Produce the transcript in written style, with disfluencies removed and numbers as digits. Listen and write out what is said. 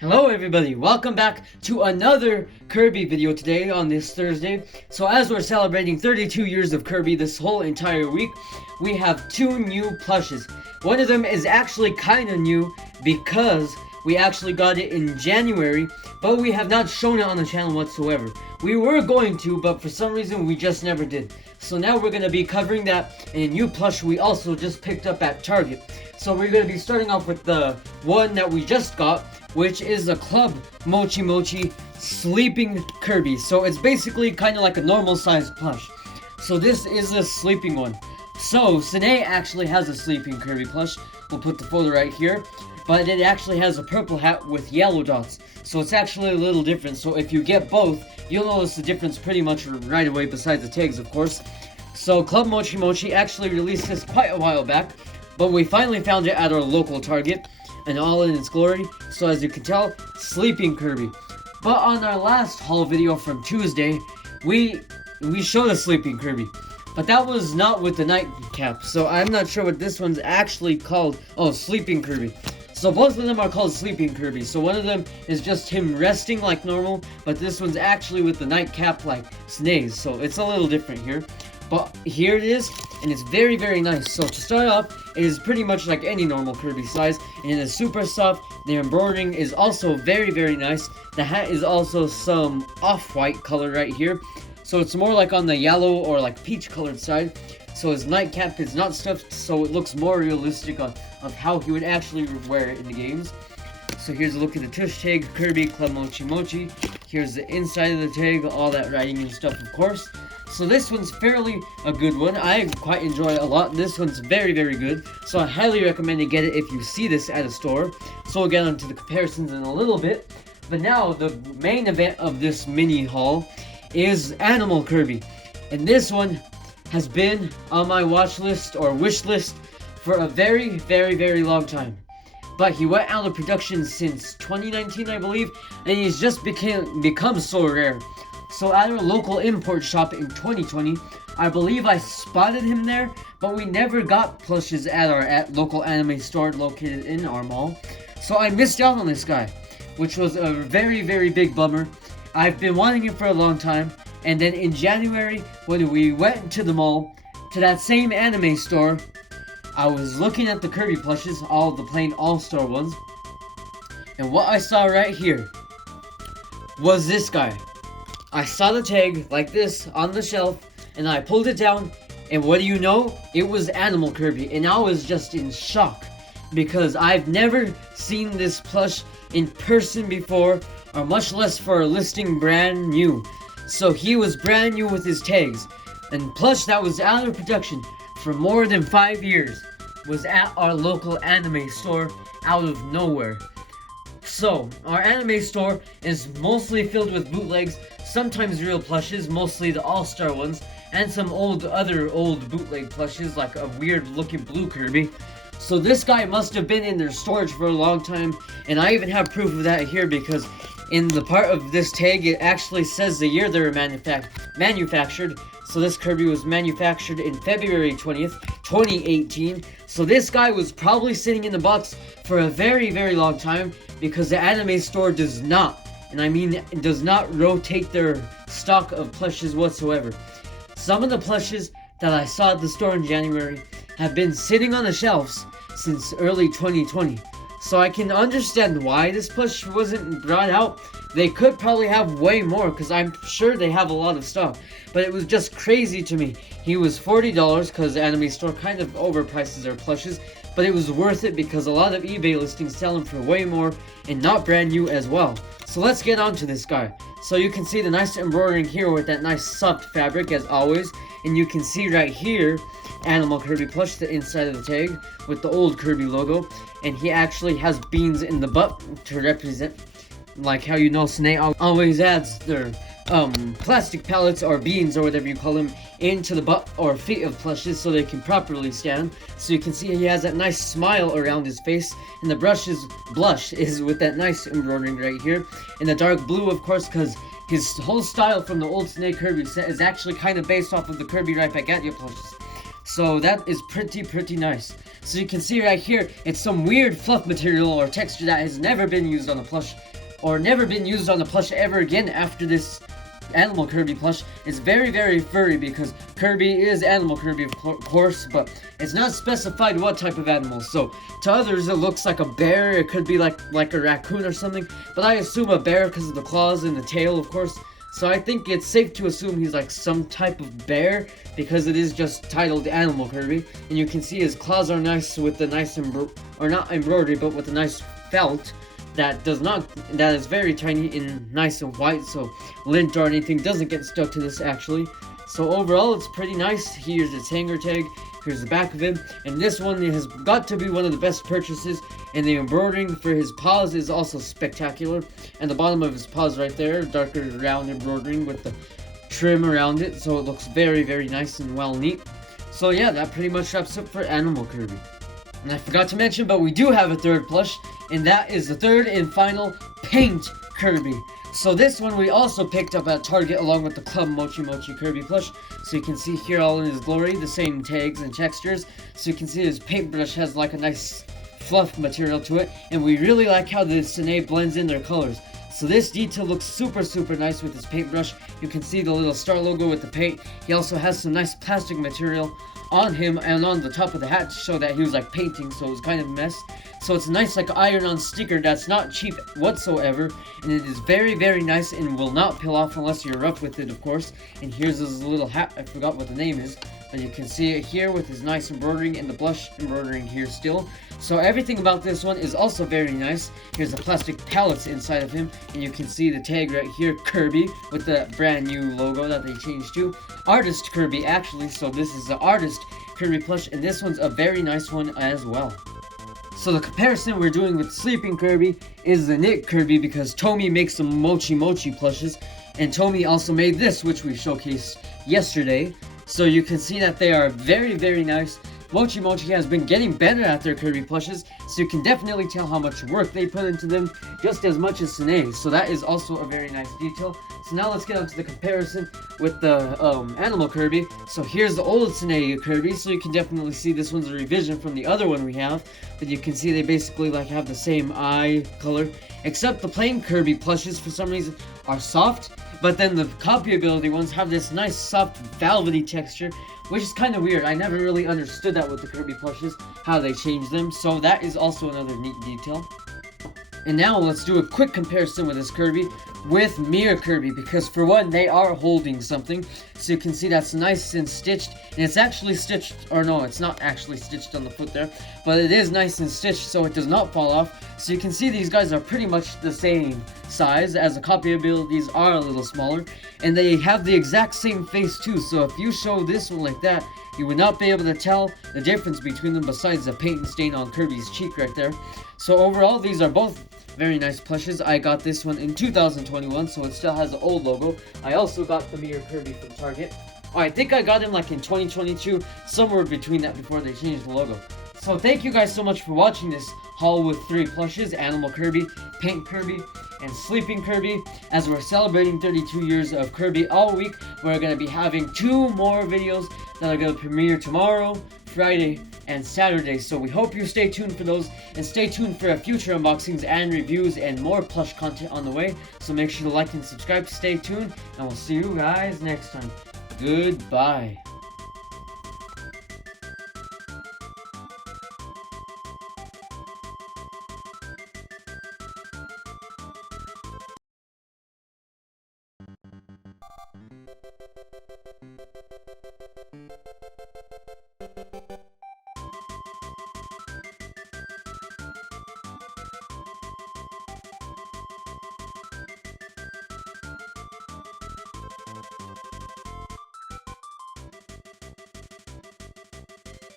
Hello everybody, welcome back to another Kirby video today on this Thursday. So as we're celebrating 32 years of Kirby this whole entire week, we have two new plushes. One of them is actually kinda new because we actually got it in January, but we have not shown it on the channel whatsoever. We were going to, but for some reason we just never did. So now we're going to be covering that in a new plush we also just picked up at Target. So we're going to be starting off with the one that we just got, which is the Club Mochi Mochi Sleeping Kirby. So it's basically kind of like a normal sized plush. So this is a sleeping one. So Sine actually has a sleeping Kirby plush. We'll put the photo right here. But it actually has a purple hat with yellow dots. So it's actually a little different. So if you get both, you'll notice the difference pretty much right away, besides the tags, of course. So Club Mochi Mochi actually released this quite a while back, but we finally found it at our local Target, and all in its glory. So as you can tell, Sleeping Kirby. But on our last haul video from Tuesday, we showed a Sleeping Kirby. But that was not with the nightcap, so I'm not sure what this one's actually called. Oh, Sleeping Kirby. So both of them are called Sleeping Kirby. So one of them is just him resting like normal, but this one's actually with the nightcap like Snaze. So it's a little different here. But here it is, and it's very, very nice. So to start off, it is pretty much like any normal Kirby size, and it is super soft. The embroidering is also very, very nice. The hat is also some off-white color right here. So it's more like on the yellow or like peach colored side. So his nightcap is not stuffed, so it looks more realistic of how he would actually wear it in the games. So here's a look at the tush tag, Kirby Club Mochi Mochi. Here's the inside of the tag, all that writing and stuff, of course. So this one's fairly a good one. I quite enjoy it a lot. This one's very, very good. So I highly recommend you get it if you see this at a store. So we'll get onto the comparisons in a little bit. But now the main event of this mini haul is Animal Kirby. And this one has been on my watch list or wish list for a very, very, very long time. But he went out of production since 2019, I believe, and he's just become so rare. So at our local import shop in 2020, I believe I spotted him there, but we never got plushes at our local anime store located in our mall. So I missed out on this guy, which was a very, very big bummer. I've been wanting him for a long time. And then in January, when we went to the mall, to that same anime store, I was looking at the Kirby plushes, all the plain all-star ones, and what I saw right here was this guy. I saw the tag like this on the shelf, and I pulled it down, and what do you know? It was Animal Kirby, and I was just in shock, because I've never seen this plush in person before, or much less for a listing brand new. So he was brand new with his tags, and plush that was out of production for more than 5 years was at our local anime store out of nowhere. So our anime store is mostly filled with bootlegs, sometimes real plushes, mostly the all-star ones, and some other old bootleg plushes like a weird looking blue Kirby. So this guy must have been in their storage for a long time, and I even have proof of that here because in the part of this tag, it actually says the year they were manufactured. So this Kirby was manufactured in February 20th, 2018. So this guy was probably sitting in the box for a very, very long time because the anime store does not, and I mean does not rotate their stock of plushes whatsoever. Some of the plushes that I saw at the store in January have been sitting on the shelves since early 2020. So I can understand why this plush wasn't brought out. They could probably have way more because I'm sure they have a lot of stuff. But it was just crazy to me. He was $40 because the anime store kind of overprices their plushes. But it was worth it because a lot of eBay listings sell them for way more and not brand new as well. So let's get on to this guy. So you can see the nice embroidering here with that nice soft fabric as always. And you can see right here Animal Kirby plush, the inside of the tag with the old Kirby logo, and he actually has beans in the butt to represent, like how you know Sine always adds their plastic pellets or beans or whatever you call them into the butt or feet of plushes so they can properly stand. So you can see he has that nice smile around his face, and the blush is with that nice embroidering right here in the dark blue, of course, because his whole style from the old Sine Kirby set is actually kind of based off of the Kirby Right Back At You plushes. So that is pretty nice. So you can see right here, it's some weird fluff material or texture that has never been used on the plush, or never been used on the plush ever again after this Animal Kirby plush. Is very furry because Kirby is Animal Kirby of course, but it's not specified what type of animal. So to others it looks like a bear, it could be like a raccoon or something, but I assume a bear because of the claws and the tail, of course. So I think it's safe to assume he's like some type of bear because it is just titled Animal Kirby, and you can see his claws are nice with the nice or not embroidery, but with the nice felt that is very tiny and nice and white, so lint or anything doesn't get stuck to this actually. So overall it's pretty nice. Here's its hanger tag, here's the back of him, and this one has got to be one of the best purchases. And the embroidering for his paws is also spectacular, and the bottom of his paws right there, darker round embroidering with the trim around it, so it looks very nice and well neat. So yeah, that pretty much wraps up for Animal Kirby. And I forgot to mention, but we do have a third plush, and that is the third and final Paint Kirby. So this one we also picked up at Target along with the Club Mochi Mochi Kirby plush. So you can see here all in his glory, the same tags and textures. So you can see his paintbrush has like a nice fluff material to it, and we really like how the Sine blends in their colors. So this detail looks super nice with his paintbrush. You can see the little star logo with the paint. He also has some nice plastic material on him and on the top of the hat to show that he was like painting, so it was kind of a mess. So it's a nice like iron-on sticker that's not cheap whatsoever, and it is very nice and will not peel off unless you're rough with it, of course. And here's his little hat, I forgot what the name is, but you can see it here with his nice embroidering and the blush embroidering here still. So everything about this one is also very nice. Here's the plastic pallets inside of him, and you can see the tag right here, Kirby, with the brand new logo that they changed to Artist Kirby actually. So this is the Artist Kirby plush, and this one's a very nice one as well. So the comparison we're doing with Sleeping Kirby is the Knit Kirby because TOMY makes some Mochi Mochi plushes, and TOMY also made this, which we showcased yesterday. So you can see that they are very nice. Mochi Mochi has been getting better at their Kirby plushes, so you can definitely tell how much work they put into them, just as much as Sine. So that is also a very nice detail. So now let's get on to the comparison with the Animal Kirby. So here's the old Sine Kirby, so you can definitely see this one's a revision from the other one we have. But you can see they basically like have the same eye color, except the plain Kirby plushes for some reason are soft, but then the copyability ones have this nice soft velvety texture, which is kind of weird. I never really understood that with the Kirby plushes, how they changed them, so that is also another neat detail. And now let's do a quick comparison with this Kirby with Mirror Kirby, because for one, they are holding something. So you can see that's nice and stitched, and it's actually stitched, or no, it's not actually stitched on the foot there, but it is nice and stitched so it does not fall off. So you can see these guys are pretty much the same size, as the copy abilities are a little smaller, and they have the exact same face too. So if you show this one like that, you would not be able to tell the difference between them besides the paint stain on Kirby's cheek right there. So overall, these are both very nice plushes. I got this one in 2021, so it still has the old logo. I also got the Mirror Kirby from Target. Oh, I think I got him like in 2022, somewhere between that before they changed the logo. So thank you guys so much for watching this haul with 3 plushes, Animal Kirby, Paint Kirby, and Sleeping Kirby. As we're celebrating 32 years of Kirby all week, we're going to be having 2 more videos that are going to premiere tomorrow, Friday, and Saturday. So we hope you stay tuned for those, and stay tuned for future unboxings and reviews and more plush content on the way. So make sure to like and subscribe, stay tuned, and we'll see you guys next time. Goodbye.